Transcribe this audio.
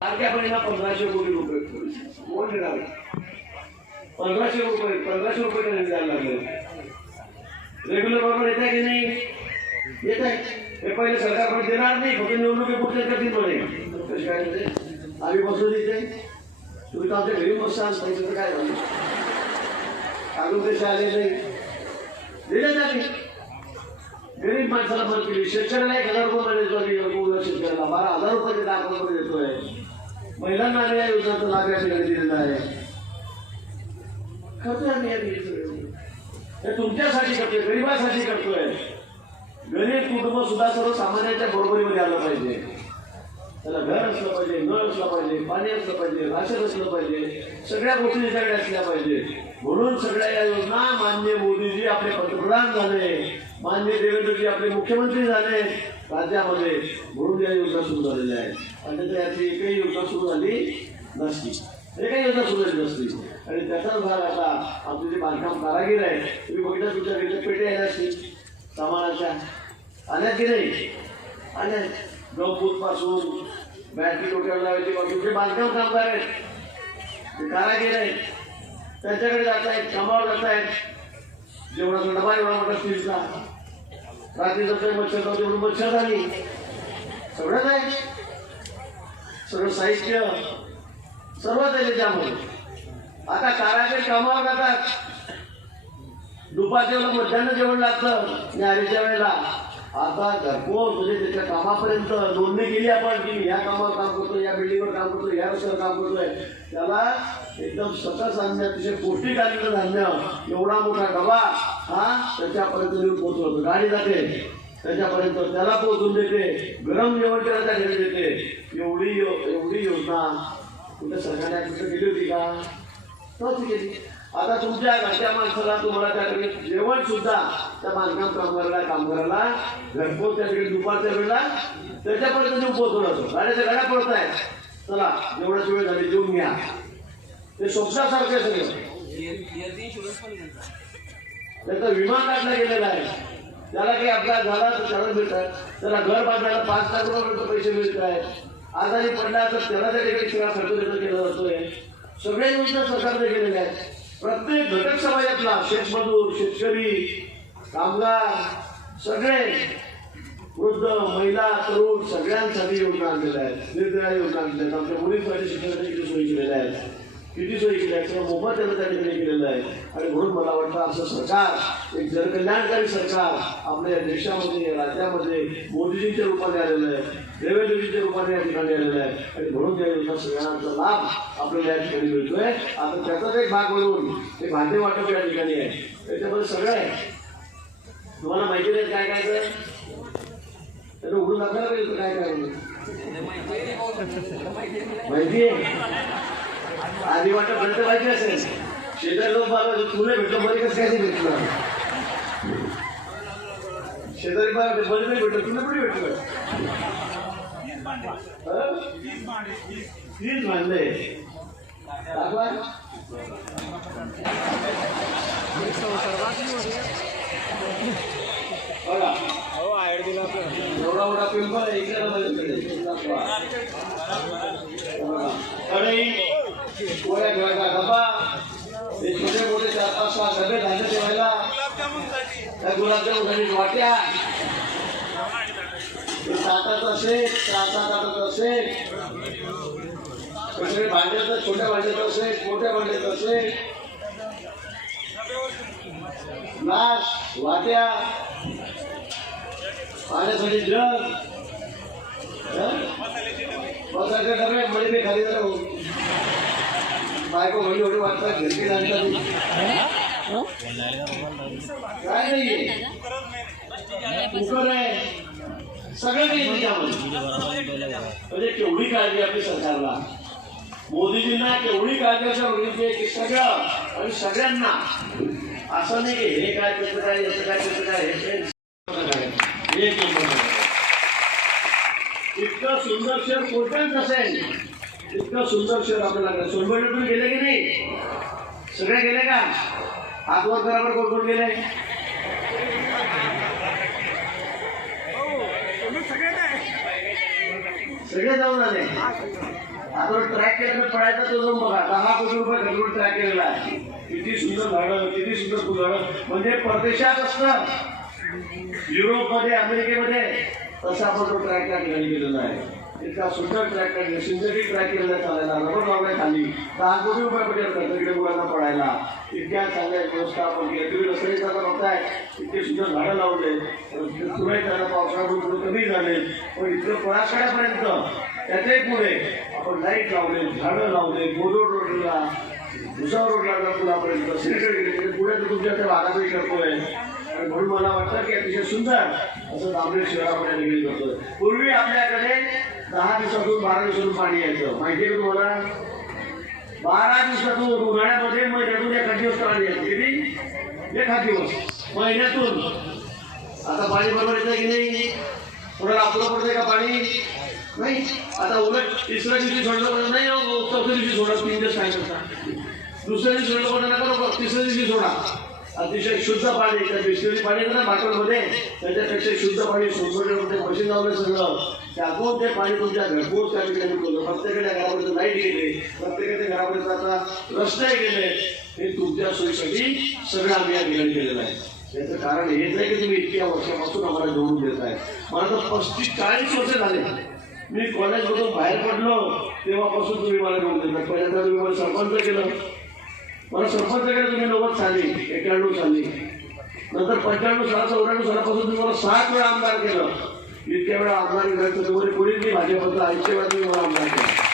तारख्यापर्यंत पंधराशे कोटी रुपये कोण देणार? पंधराशे रुपये पंधराशे रुपये द्यायला लागले. रेग्युलर पेपर येत आहे की नाही? येत आहे. हे पहिले सरकारकडे देणार नाही फक्त निवडणुकीपुरते करतील म्हणे. काय ते? आम्ही बसून येते तुम्ही तर आमच्या घरी बसाल पैसे काय झालं? अजून कसे आले. नाही दिले नाही गरीब माणसाला मदत केली. शेतकऱ्याला एक हजार रुपये मध्ये देतो शेतकऱ्याला. बारा हजार रुपये दाखवून देतोय. महिलांना या योजनेचा लाभ या ठिकाणी दिलेला आहे. करतोय आम्ही. हे तुमच्यासाठी करतोय गरिबासाठी करतोय. गरीब कुटुंब सुद्धा सर्वसामान्यांच्या बरोबरीमध्ये आलं पाहिजे. त्याला घर असलं पाहिजे नळ असलं पाहिजे पाणी असलं पाहिजे राशन असलं पाहिजे सगळ्या गोष्टी त्याच्याकडे असल्या पाहिजे. म्हणून सगळ्या या योजना मान्य मोदीजी आपले पंतप्रधान झाले मान्य देवेंद्रजी आपले मुख्यमंत्री झाले राज्यामध्ये. म्हणून या योजना सुरू झालेल्या आहेत. आणि त्याची एकही योजना सुरू झाली नसती. एकही योजना सुरू झाली नसती. आणि त्याचाच भाग आता आमचे जे बांधकाम कारागीर आहे तुम्ही बघितलं तुमच्याकडे पेटे आल्या असतील सामानाच्या. आल्या की नाही? आल्या गहूत बॅटरी टोट्याला पासून जे बांधकाम कामगार आहेत ते कारागीर आहेत त्यांच्याकडे जात आहेत कामावर जात आहेत. जेवणाचा डबा एवढा मोठा स्टीलचा. रात्री जातोय मच्छर जातो तेवढं मच्छर झाली. सगळंच आहे सगळं साहित्य सर्व आहे त्यामुळे. आता कारागीर कामावर जातात. दुपारच्या वेळेला मध्यान्ह जेवण लागतं. न्यारीच्या वेळेला आता घरपोच म्हणजे त्याच्या कामापर्यंत नोंदणी केली आपण की ह्या कामावर काम करतो या बिल्डिंगवर काम करतो या रस्त्यावर काम करतोय. त्याला एकदम सतत धान्य अतिशय पौष्टिक आलेलं धान्य एवढा मोठा डबा हा त्याच्यापर्यंत येऊन पोहोचवतो गाडी जाते. त्याच्यापर्यंत त्याला पोहोचून देते. गरम जेवण त्याला त्या घरी देते. एवढी यो- एवढी योजना कुठे सरकारने कुठे केली होती का? नव्हती केली आता तुमच्या घरच्या माणसाला तुम्हाला त्या ठिकाणी जेवण सुद्धा त्या बांधकाम कामगाराला कामगाराला घरपोच त्या ठिकाणी दुपारच्या वेळेला त्याच्यापर्यंत नेऊन पोहोचवलं होतं गाड्याच्या गाड्या पडत आहेत चला जेवढाची वेळ झाली जेवून घ्या. ते स्वप्नासारखे सगळं त्याचा विमा काढला गेलेला आहे. त्याला काही अपघात झाला तर त्याला मिळतात त्याला घर बांधायला पाच लाख रुपयापर्यंत पैसे मिळत आहेत आजारी पडला तर त्याला त्या ठिकाणी सगळा खर्च त्याचा केला जातोय. सगळ्या योजना सरकारने केलेल्या आहेत. प्रत्येक घटक समाजातला शेतमजूर शेतकरी कामगार सगळे वृद्ध महिला तरुण सगळ्यांसाठी योजना आणलेल्या आहेत. निर्णय योजना आणलेल्या आहेत. आमच्या मुलींसाठी शिक्षणासाठी सोयी केलेल्या आहेत. किती सोयी केल्या? किंवा मोफत त्यांना त्या ठिकाणी केलेलं आहे. आणि म्हणून मला वाटतं असं सरकार एक जनकल्याणकारी सरकार आपल्या देशामध्ये राज्यामध्ये मोदीजींच्या रूपाने आलेलं आहे देवेंद्रजींच्या रूपाने या ठिकाणी आलेलं आहे. आणि म्हणून या योजना सगळ्यांचा लाभ आपल्याला या ठिकाणी मिळतोय. आता त्याचाच एक भाग म्हणून ते भांडे वाटप या ठिकाणी आहे. त्याच्यामध्ये सगळं आहे. तुम्हाला माहिती नाही काय काय तर त्याला उघडून दाखवायला पाहिजे काय काय माहिती आहे? आधी वाटत भरत पाहिजे असेल. शेजारी लोक बाबा तुला भेटलो बरी कसं काय भेटलं? शेजारी बाबा बरी नाही भेटलं तुला कुठे भेटलं? हं? तीच मानले दाखवा. बघा. एवढा मोठा पिंपळ आहे इकडे नका पोळ्या ठेवायचा डबा हे? छोटे मोठे चार पाच पाच डबे धान्य ठेवायला त्या गुलाबजामुनसाठी वाट्या हे ताटाचा सेट चारचा ताटाचा सेट सगळे भांड्याचं छोट्या भांड्याचा असेल मोठ्या भांड्याचा असेल नाश वाट्या पाण्यासाठी जग बसायचे डबे मध्ये मी खाली जरा बायको म्हणजे एवढी वाटतात घरची आणतात काय नाही. कुकर आहे सगळं काही म्हणजे केवढी काळजी आपली सरकारला. मोदीजींना केवढी काळजी असं बघितली की सगळं आणि सगळ्यांना. असं नाही की हे काय त्याचं काय याचं काय त्याचं काय हे काय हे इतकं सुंदर शहर कोणत्याच असेल इतकं सुंदर शहर आपल्याला सोनबडीतून गेले की नाही? सगळे गेले का? हातवर घरावर कोण कोण गेले? सगळे जाऊन आले. आता ट्रॅक केला पडायचा तो जाऊन बघा. दहा कोटी रुपये खर्चून ट्रॅक केलेला आहे. किती सुंदर झाडं किती सुंदर फुलं म्हणजे परदेशात असतं युरोपमध्ये अमेरिकेमध्ये तसा आपण तो ट्रॅक त्या ठिकाणी केलेला आहे. एका सुंदर ट्रॅक काढले सिंथेटिक ट्रॅक केलेला चालायला रबर लावलाय तर दहा कोटी रुपये पडेल खर्च मुलांना पडायला. इतक्या चांगल्या व्यवस्था आपण केल्या तुम्ही रस्त्याने जाता बघताय इतके सुंदर झाडं लावले. तुळे त्यांना पावसाळ्यामुळे थोडं कमी झाले. पण इतकं पळाशाळ्यापर्यंत त्याच्याही पुढे आपण लाइट लावले झाडं लावले बोरोड रोडला भुसावळ रोडला पुलापर्यंत सिलेंडर गेले पुढे तर तुमच्या त्या भागातही करतोय. आणि म्हणून मला वाटतं की अतिशय सुंदर असं दामले शहरामध्ये निगडीत करतोय पूर्वी आपल्याकडे दहा दिवसातून बारा दिवसातून पाणी यायचं. माहिती आहे तुम्हाला? बारा दिवसातून उन्हाळ्यामध्ये महिन्यातून एखाद दिवस पाणी यायचं. किती? एखाद दिवस. महिन्यातून. आता पाणी बरोबर येतं की नाही? कोणाला आपलं पडतंय का पाणी? नाही. आता उलट तिसऱ्या दिवशी सोडलं म्हणजे नाही हो, चौथ्या दिवशी सोडा. तीन दिवस काय करता? दुसऱ्या दिवशी सोडलं म्हणजे नका नको तिसऱ्या दिवशी सोडा. अतिशय शुद्ध पाणी त्या बिस्लरी पाणी आहे ना बाटलमध्ये त्याच्यापेक्षा शुद्ध पाणी सोडवण्यामध्ये मशीन लावलं सगळं. त्यातून ते पाणी तुमच्या घरपोच त्या ठिकाणी पोहोचलं प्रत्येकाच्या घरापर्यंत लाइट गेले प्रत्येकाच्या घरापर्यंत आता रस्ते गेले. हे तुमच्या सोयीसाठी सगळं आम्ही या ठिकाणी केलेलं आहे. याचं कारण हेच आहे की तुम्ही इतक्या वर्षापासून आम्हाला जोडून देत आहे मला तर पस्तीस चाळीस वर्ष झाले. मी कॉलेजमधून बाहेर पडलो तेव्हापासून तुम्ही मला जोडून देतात पहिल्यांदा तुम्ही मला सरपंच केलं. मला सरपंच केलं तुम्ही नव्वद साली एक्क्याण्णव साली. नंतर पंच्याण्णव साला चौऱ्याण्णव सालापासून तुम्ही मला सात वेळा आमदार केलं. इतक्या वेळा आमदार करायचं तुम्हाला कोणीच नाही भाजपचं. ऐंशी वेळा तुम्ही मला आमदार केला